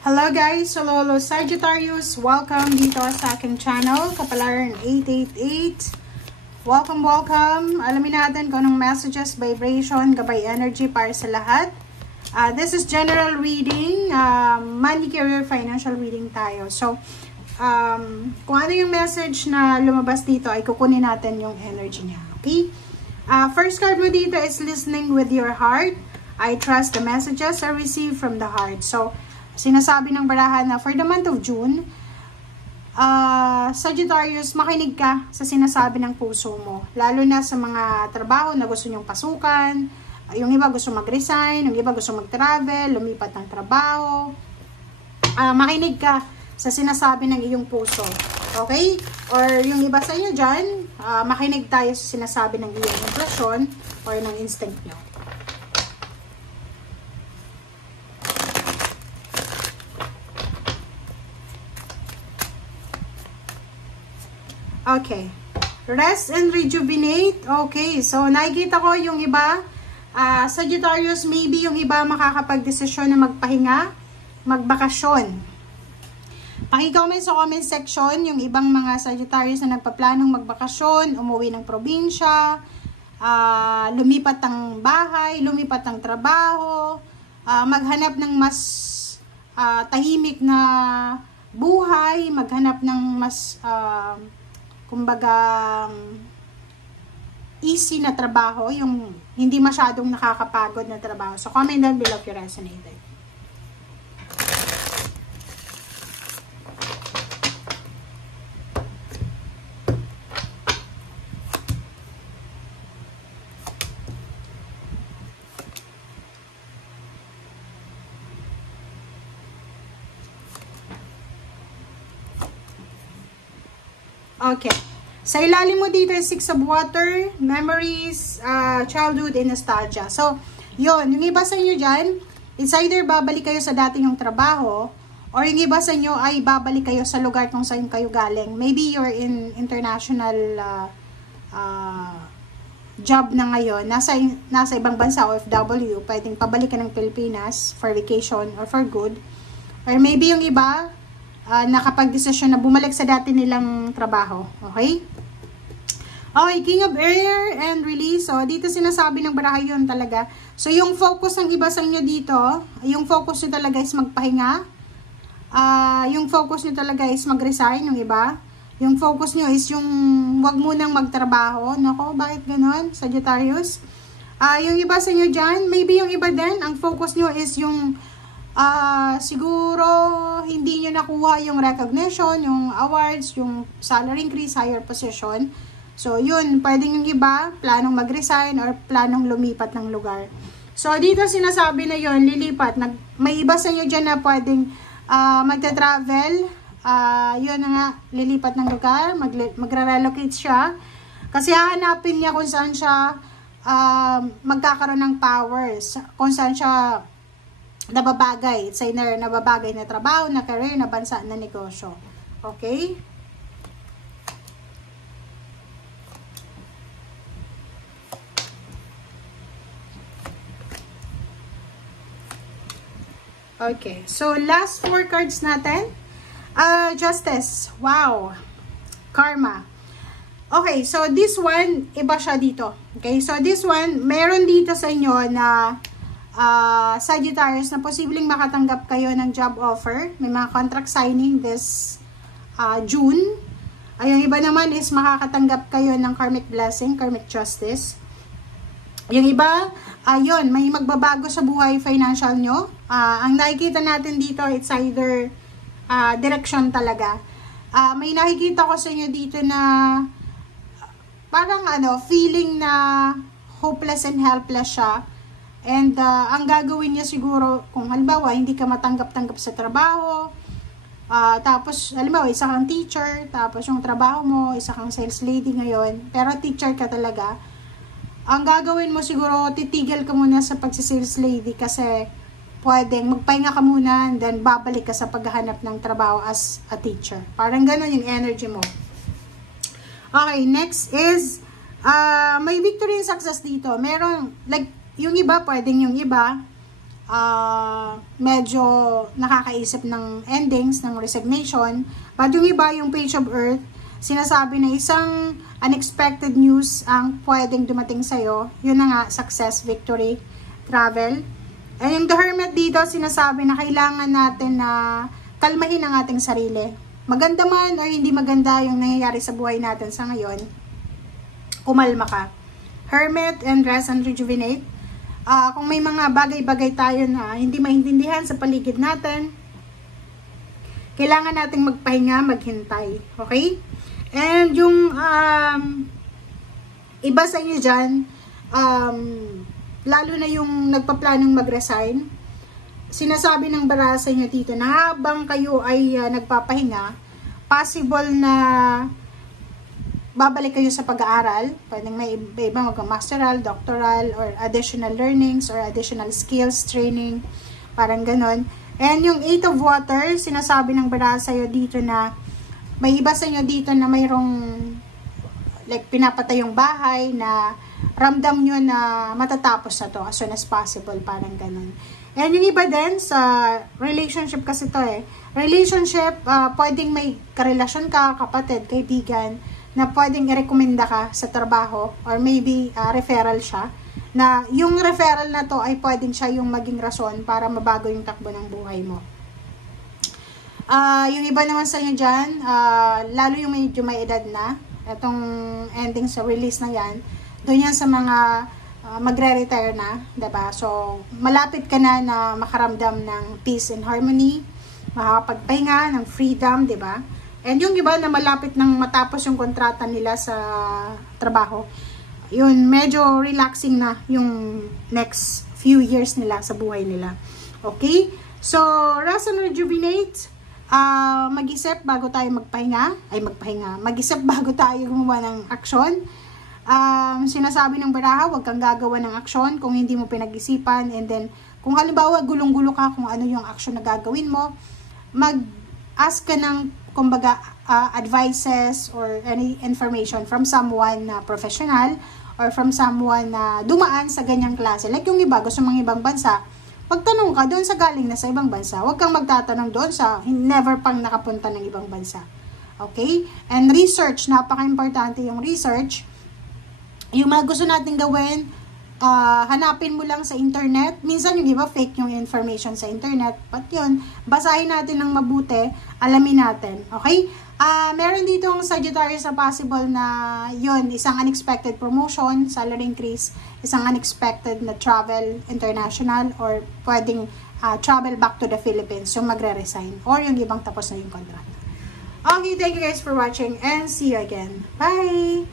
Hello guys! Hello Sagittarius! Welcome dito sa aking channel, Kapalaran 888. Welcome! Alamin natin kung anong messages, vibration, gabay energy para sa lahat. This is general reading, money, career, financial reading tayo. So, kung ano yung message na lumabas dito ay kukunin natin yung energy niya. Okay? First card mo dito is listening with your heart. I trust the messages I receive from the heart. So, sinasabi ng barahan na for the month of June, Sagittarius, makinig ka sa sinasabi ng puso mo. Lalo na sa mga trabaho na gusto nyong pasukan, yung iba gusto mag-resign, yung iba gusto mag-travel, lumipat ng trabaho. Makinig ka sa sinasabi ng iyong puso. Okay? Or yung iba sa inyo dyan, makinig tayo sa sinasabi ng iyong impression or ng instinct nyo. Okay. Rest and rejuvenate. Okay. So, nakikita ko yung iba, Sagittarius, maybe yung iba makakapag-desisyon na magpahinga, magbakasyon. Paki-comment sa comment section yung ibang mga Sagittarius na nagpaplanong magbakasyon, umuwi ng probinsya, lumipat ng bahay, lumipat ng trabaho, maghanap ng mas tahimik na buhay, maghanap ng mas kumbaga easy na trabaho, yung hindi masyadong nakakapagod na trabaho. So, comment down below if you resonated. Okay. Sa ilalim mo dito is 6 of water, memories, childhood, and nostalgia. So, yun. Yung iba sa inyo dyan, it's either babalik kayo sa dati yung trabaho, or yung iba sa inyo ay babalik kayo sa lugar kung saan kayo galing. Maybe you're in international job na ngayon. Nasa ibang bansa, OFW, pwedeng pabalik ka ng Pilipinas for vacation or for good. Or maybe yung iba, nakapag-desisyon na bumalik sa dati nilang trabaho. Okay? Okay, King of Air and Release. So, dito sinasabi ng baraha yun talaga. So, yung focus ng iba sa inyo dito, yung focus nyo talaga is magpahinga. Yung focus nyo talaga is mag-resign, yung iba. Yung focus nyo is yung wag munang magtrabaho. Nako, bakit ganon, Sagittarius? Yung iba sa inyo dyan, maybe yung iba din, ang focus nyo is yung siguro hindi nyo nakuha yung recognition, yung awards, yung salary increase, higher position. So, yun, pwedeng yung iba, planong mag-resign or planong lumipat ng lugar. So, dito sinasabi na yun, lilipat. May iba sa inyo dyan na pwedeng magta-travel. Yun na nga, lilipat ng lugar, magre-relocate siya. Kasi hahanapin niya kung saan siya magkakaroon ng powers, kung saan siya nababagay. It's either nababagay na trabaho, na career, na bansa, na negosyo. Okay? Okay. So, last 4 cards natin. Justice. Wow. Karma. Okay. So, this one, iba siya dito. Okay. So, this one, meron dito sa inyo na Sagittarius na posibleng makatanggap kayo ng job offer. May mga contract signing this June. Yung iba naman is makakatanggap kayo ng karmic blessing, karmic justice. Yung iba, yun, may magbabago sa buhay financial nyo. Ang nakikita natin dito, it's either direction talaga. May nakikita ko sa inyo dito na parang feeling na hopeless and helpless siya. And ang gagawin niya siguro, kung halimbawa hindi ka matanggap-tanggap sa trabaho, tapos halimbawa isa kang teacher, tapos yung trabaho mo, isa kang sales lady ngayon, pero teacher ka talaga, ang gagawin mo siguro, titigil ka muna sa pagsisales lady kasi pwedeng magpahinga ka muna and then babalik ka sa paghahanap ng trabaho as a teacher. Parang gano'n yung energy mo. Okay, next is may victory and success dito. Meron, like, yung iba, pwedeng yung iba medyo nakakaisip ng endings, ng resignation. But yung iba, yung Page of Earth, sinasabi na isang unexpected news ang pwedeng dumating sa'yo. Yun na nga, success, victory, travel. And yung The Hermit dito, sinasabi na kailangan natin na kalmahin ang ating sarili. Maganda man o hindi maganda yung nangyayari sa buhay natin sa ngayon, kumalma ka. Hermit and rest and rejuvenate. Kung may mga bagay-bagay tayo na hindi maintindihan sa paligid natin, kailangan nating magpahinga, maghintay. Okay? And yung iba sa inyo dyan, lalo na yung nagpaplanong mag-resign, sinasabi ng bara sa inyo dito na habang kayo ay nagpapahinga, possible na babalik kayo sa pag-aaral. Pwedeng may iba mag-masteral, doctoral, or additional learnings, or additional skills, training, parang ganon. And yung 8 of Water, sinasabi ng bara sa inyo dito na may iba sa inyo dito na mayroong like pinapatay yung bahay na ramdam nyo na matatapos na to as soon as possible, parang ganun. And yung iba din sa relationship kasi to relationship, pwedeng may karelasyon ka, kapatid, kaibigan, na pwedeng i-recommenda ka sa trabaho or maybe referral siya, na yung referral na to ay pwedeng siya yung maging rason para mabago yung takbo ng buhay mo. Yung iba naman sa inyo dyan, lalo yung medyo may edad na, itong ending sa release na yan, doon yan sa mga magre-retire na, diba? So, malapit ka na makaramdam ng peace and harmony, makakapagpahinga ng freedom, diba? And yung iba na malapit nang matapos yung kontrata nila sa trabaho, yun, medyo relaxing na yung next few years nila sa buhay nila. Okay? So, rest and rejuvenate. Mag-isip bago tayo mag-isip bago tayo gumawa ng aksyon. Sinasabi ng baraha, huwag kang gagawa ng aksyon kung hindi mo pinag-isipan, and then kung halimbawa gulong-gulo ka kung ano yung aksyon na gagawin mo, mag-ask ka ng kumbaga advices or any information from someone na professional or from someone na dumaan sa ganyang klase. Like yung iba gusto mga ibang bansa, magtanong ka doon sa galing na sa ibang bansa. Huwag kang magtatanong doon sa never pang nakapunta ng ibang bansa. Okay? And research, napaka-importante yung research. Yung mga gusto natin gawin, hanapin mo lang sa internet. Minsan yung iba fake yung information sa internet. But yun, basahin natin ng mabuti, alamin natin. Okay? Meron ditong Sagittarius na possible na yun, isang unexpected promotion, salary increase, isang unexpected na travel international, or pwedeng travel back to the Philippines, yung magre-resign, or yung ibang tapos na yung contract. Okay, thank you guys for watching and see you again. Bye!